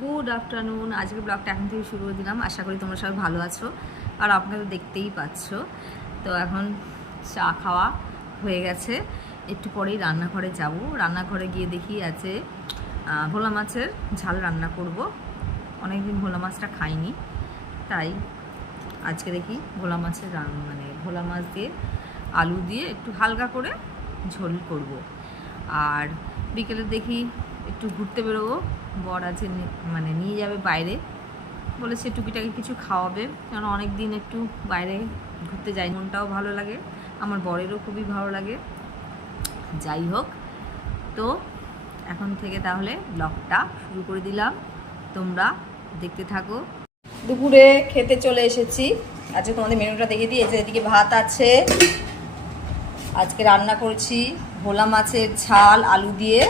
Good afternoon. আজকে ব্লগটা এখন থেকে শুরু করে দিলাম। আশা করি তোমরা সবাই ভালো আছো, আর আপনারা দেখতেই পাচ্ছ। তো এখন চা খাওয়া হয়ে গেছে, একটু পরেই রান্নাঘরে যাব। রান্নাঘরে গিয়ে দেখি আছে ভোলা মাছের ঝাল রান্না করব। অনেকদিন ভোলা মাছটা খাইনি, তাই আজকে দেখি ভোলা মাছের ভোলা মাছ দিয়ে আলু দিয়ে একটু হালকা করে ঝোল করব। আর বিকেলে দেখি একটু ঘুরতে বেরোবো। বর আছে নিয়ে যাবে বাইরে, বলেছে টুকিটাকি কিছু খাওয়াবে, কারণ অনেক দিন একটু বাইরে ঘুরতে যাই, মনটাও ভালো লাগে, আমার বরেরও খুবই ভালো লাগে। যাই হোক, তো এখন থেকে তাহলে ব্লগটা শুরু করে দিলাম, তোমরা দেখতে থাকো। দুপুরে খেতে চলে এসেছি। আজকে তোমাদের মেনুটা দেখে দিই। এদিকে ভাত আছে, আজকে রান্না করেছি ভোলা মাছের ঝাল আলু দিয়ে।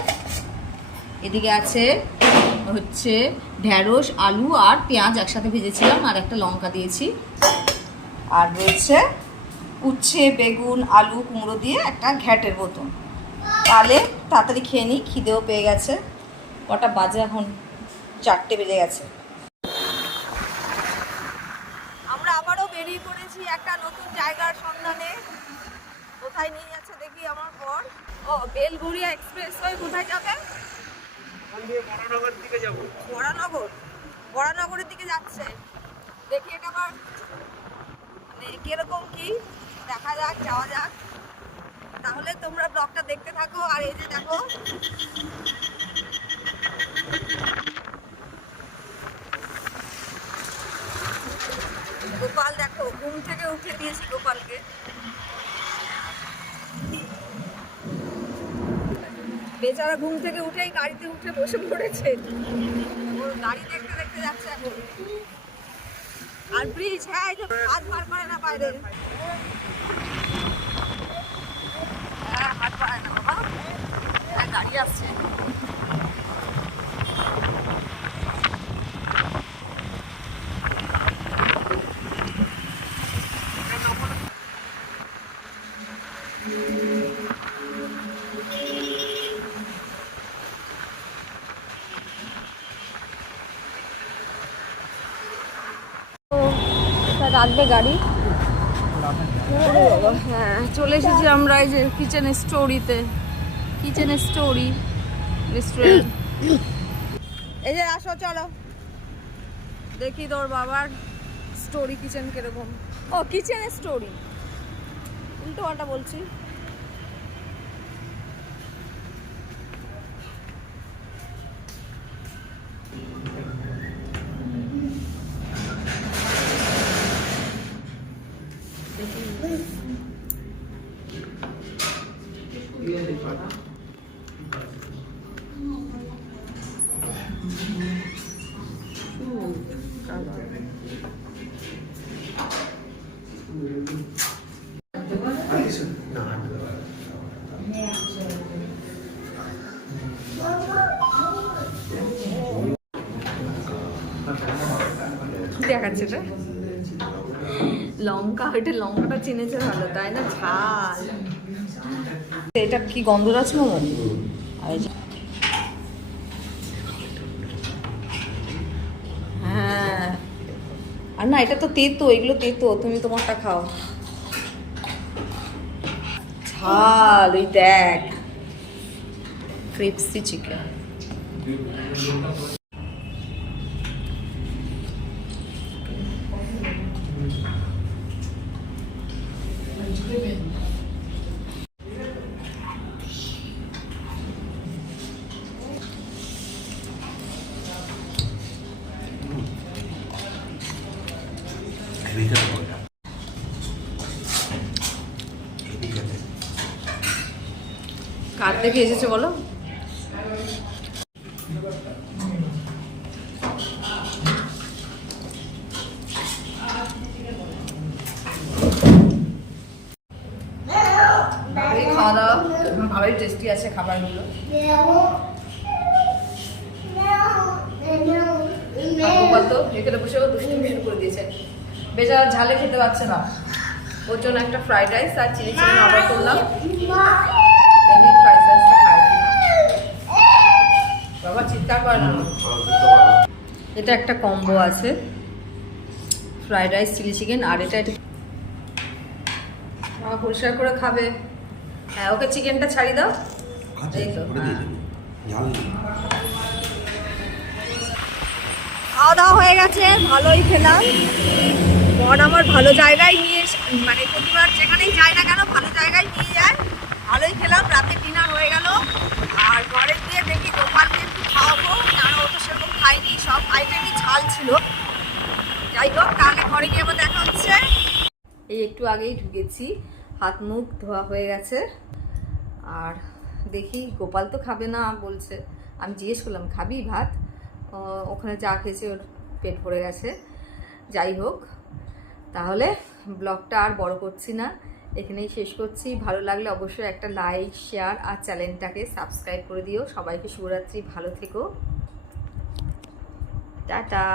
এদিকে আছে হচ্ছে ঢ্যাঁড়স, আলু আর পেঁয়াজ একসাথে ভেজেছিলাম, আর একটা লঙ্কা দিয়েছি। আর রয়েছে উচ্ছে, বেগুন, আলু, কুমড়ো দিয়ে একটা ঘ্যাটের বোতল। তাহলে তাড়াতাড়ি খেয়ে নিই, খিদেও পেয়ে গেছে। কটা বাজে এখন? 4টে বেজে গেছে। আমরা আবারও বেরিয়ে পড়েছি একটা নতুন জায়গার সন্ধানে। কোথায় নিয়ে যাচ্ছে দেখি আমার বর। ও, বেলঘরিয়া এক্সপ্রেস ওয়ে কোথায় যাবে? বরানগরের দিকে যাচ্ছে। দেখি এটা আবার কিরকম কি, দেখা যাক, যাওয়া যাক। তাহলে তোমরা ব্লগটা দেখতে থাকো। আর এই যে দেখো, গোপাল দেখো, ঘুম থেকে উঠে দিয়েছি গোপালকে। বেচারা ঘুম থেকে উঠেই গাড়িতে উঠে বসে পড়েছে। ওর গাড়ি দেখতে দেখতে যাচ্ছে এখন। আর ব্রিজ, হ্যাঁ, এই যে হাত বার করে না বাইরে। হ্যাঁ, হাত বাড়ায় না বাবা। হ্যাঁ, গাড়ি আসছে। রাখবে গাড়ি। হ্যাঁ, চলে এসেছি আমরা এই যে কিচেন স্টোরিতে। Kitchen story restaurant. এই যে আসো, চলো দেখি তোর বাবার স্টোরি কিচেন কিরকম। ও, কিচেন স্টোরি, উল্টো পাল্টা বলছি। দেখাচ্ছে তো লঙ্কা, ওইটা লঙ্কাটা চিনেছে ভালো, তাই না? ঝাল। এটা কি গন্ধরাজ মোমো? হ্যাঁ, আর না, এটা তো তেতো, এগুলো তেতো। তুমি তোমারটা খাও। ঝাল, ওই দেখ, ক্রিপসি চিকেন। কার থেকে এসেছে বলো? খাওয়া দাওয়া ভালোই টেস্টি আছে খাবারগুলো। গোপাল তো এখানে বসে দুষ্টুমি শুরু করে দিয়েছে। বেচারা ঝালে খেতে পারছে না, ওর জন্য একটা ফ্রাইড রাইস আর চিলি চিকেন অর্ডার করলাম। দেখি ফ্রাইড রাইসটা খায় কিনা। বাবা চিৎকার করে না। এটা একটা কম্বো আছে, ফ্রাইড রাইস চিলি চিকেন, আর এটা পরিষ্কার করে খাবে। হ্যাঁ, ওকে চিকেনটা ছাড়িয়ে দাও। এই তো খাওয়া দাওয়া হয়ে গেছে, ভালোই খেলাম। বর আমার ভালো জায়গায় নিয়ে, মানে প্রতিবার যেখানেই যায় না কেন ভালো জায়গায় নিয়ে যায়। ভালোই খেলাম, রাতে ডিনার হয়ে গেল। আর ঘরে গিয়ে দেখি গোপালকে একটু খাওয়াবো, কারণ ও তো সেরকম খাইনি, সব আইটেমই ঝাল ছিল। যাই হোক, তাহলে ঘরে গিয়ে আবার দেখা হচ্ছে। এই একটু আগেই ঢুকেছি, হাত মুখ ধোয়া হয়ে গেছে। আর দেখি গোপাল তো খাবে না বলছে। আমি জিজ্ঞেস করলাম খাবি ভাত? ওখানে যা খেয়েছে ওর পেট ভরে গেছে। যাই হোক, তাহলে ব্লগটা আর বড় করছি না, এখানেই শেষ করছি। ভালো লাগলে অবশ্যই একটা লাইক, শেয়ার আর চ্যানেলটাকে সাবস্ক্রাইব করে দিও। সবাইকে শুভরাত্রি, ভালো থেকো, টাটা।